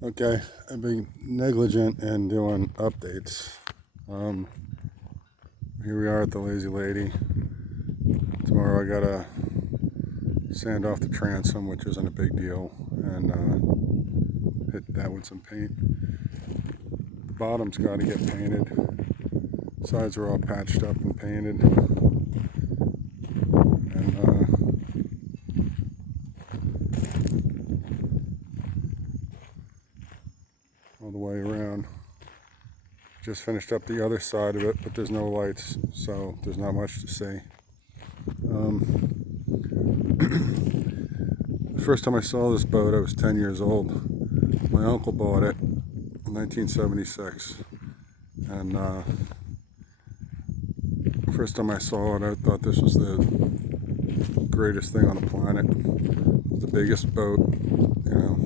Okay, I've been negligent in doing updates. Um, Here we are at the Lazy Lady. Tomorrow I gotta sand off the transom, which isn't a big deal, and hit that with some paint. The bottom's gotta get painted. Sides are all patched up and painted, and all the way around. Just finished up the other side of it, but there's no lights, so there's not much to see. The first time I saw this boat, I was 10 years old. My uncle bought it in 1976, and the first time I saw it, I thought this was the greatest thing on the planet. It was the biggest boat, you know.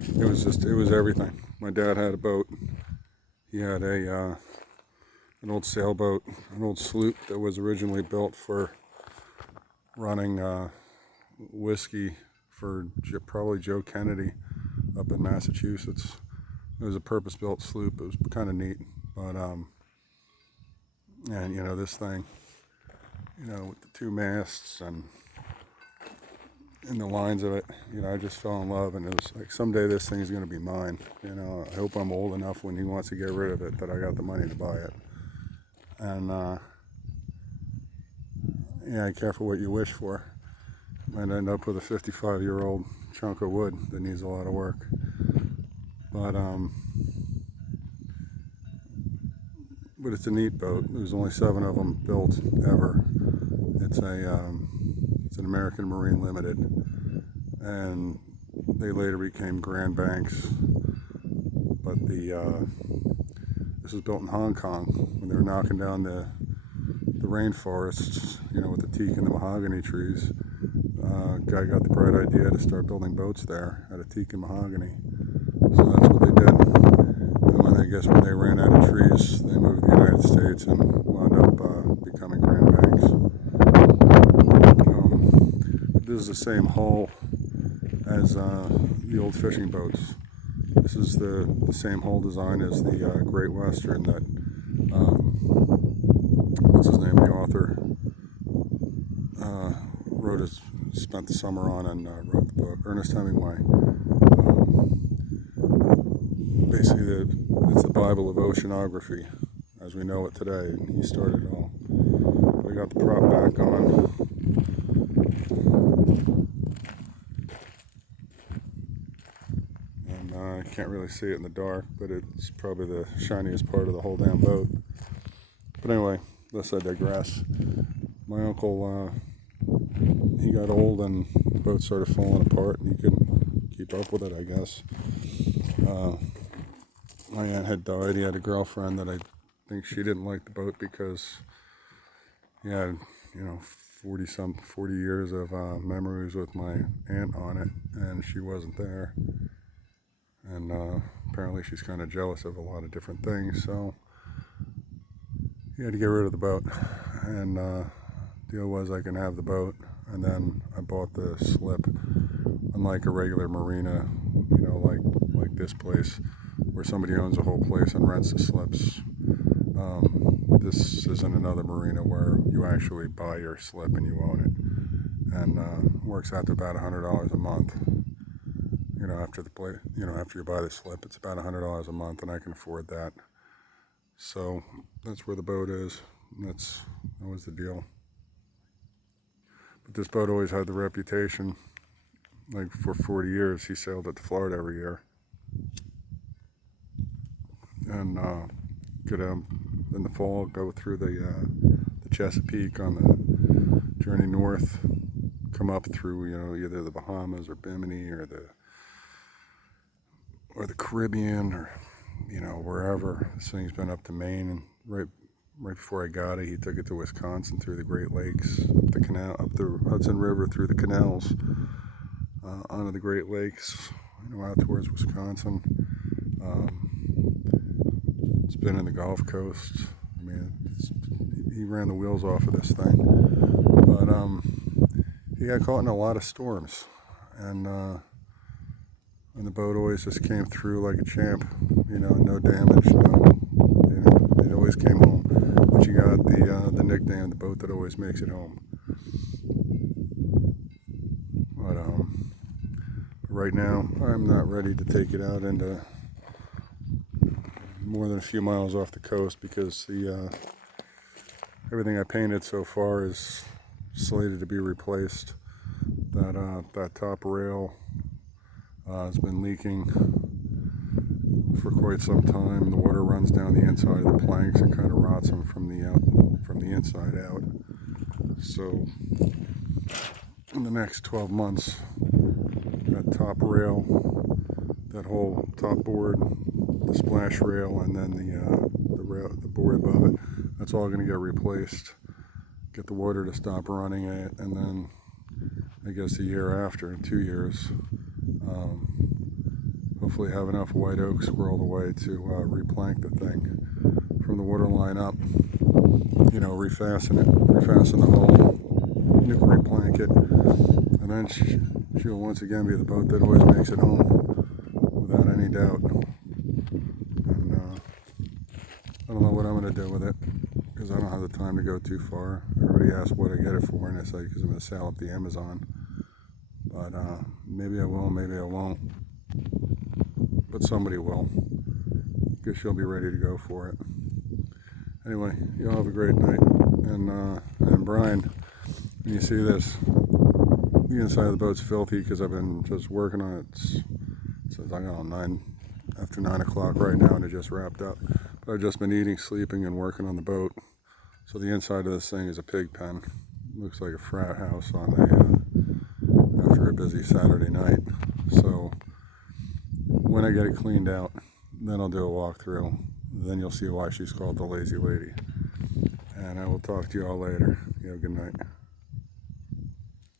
It was everything. My dad had a boat. He had an old sailboat, an old sloop that was originally built for running whiskey for probably Joe Kennedy up in Massachusetts. It was a purpose-built sloop. It was kind of neat, but and this thing, with the two masts and the lines of it, I just fell in love, and it was like someday this thing is going to be mine. I hope I'm old enough when he wants to get rid of it that I got the money to buy it. And yeah, careful what you wish for. Might end up with a 55-year-old chunk of wood that needs a lot of work. But it's a neat boat. There's only 7 of them built ever. It's an American Marine Limited, and they later became Grand Banks. But this was built in Hong Kong when they were knocking down the rainforests, with the teak and the mahogany trees. Guy got the bright idea to start building boats there out of teak and mahogany. So that's what they did. And when they ran out of trees, they moved to the United States and wound up becoming Grand Banks. This is the same hull as the old fishing boats. This is the same hull design as the Great Western that, what's his name, the author, spent the summer on and wrote the book, Ernest Hemingway. Basically, it's the Bible of oceanography as we know it today, and he started it all. But I got the prop back on. And I can't really see it in the dark, but it's probably the shiniest part of the whole damn boat. But anyway, thus I digress. My uncle, he got old and the boat started falling apart, and he couldn't keep up with it, I guess. My aunt had died. He had a girlfriend that I think she didn't like the boat because he had, 40 years of memories with my aunt on it, and she wasn't there. And apparently she's kind of jealous of a lot of different things, so he had to get rid of the boat. And deal was I can have the boat, and then I bought the slip. Unlike a regular marina, like this place, where somebody owns a whole place and rents the slips. This isn't another marina where you actually buy your slip and you own it, and works out to about $100 a month. After you buy the slip, it's about $100 a month, and I can afford that. So that's where the boat is. That was the deal. But this boat always had the reputation. Like for 40 years, he sailed it to Florida every year, and could in the fall go through the Chesapeake on the journey north, come up through either the Bahamas or Bimini or the Caribbean or wherever. This thing's been up to Maine, and right before I got it, he took it to Wisconsin through the Great Lakes, up the canal, up the Hudson River through the canals, onto the Great Lakes, out towards Wisconsin. It's been in the Gulf Coast. I mean, he ran the wheels off of this thing, but he got caught in a lot of storms, and and the boat always just came through like a champ. You know, no damage, no, you know, it always came home. But you got the nickname, the boat that always makes it home. But right now, I'm not ready to take it out into more than a few miles off the coast because the everything I painted so far is slated to be replaced. That top rail has been leaking for quite some time. The water runs down the inside of the planks and kind of rots them from the inside out. So in the next 12 months, that top rail, that whole top board, the splash rail, and then the board above it, that's all going to get replaced. Get the water to stop running it, and then I guess a year after, 2 years, hopefully have enough white oak squirreled away to replank the thing from the water line up. You know, refasten the hull, replank it, and then she'll once again be the boat that always makes it home, without any doubt. And I don't know what I'm going to do with it, because I don't have the time to go too far. Everybody asks what I get it for, and I say because I'm going to sail up the Amazon. But maybe I will, maybe I won't. But somebody will. Guess you'll be ready to go for it. Anyway, y'all have a great night. And Brian, when you see this, the inside of the boat's filthy because I've been just working on it. It's I don't know, after 9 o'clock right now, and it just wrapped up. But I've just been eating, sleeping, and working on the boat. So the inside of this thing is a pig pen. Looks like a frat house on after a busy Saturday night. So when I get it cleaned out, then I'll do a walkthrough. Then you'll see why she's called the Lazy Lady. And I will talk to you all later. You have a good night.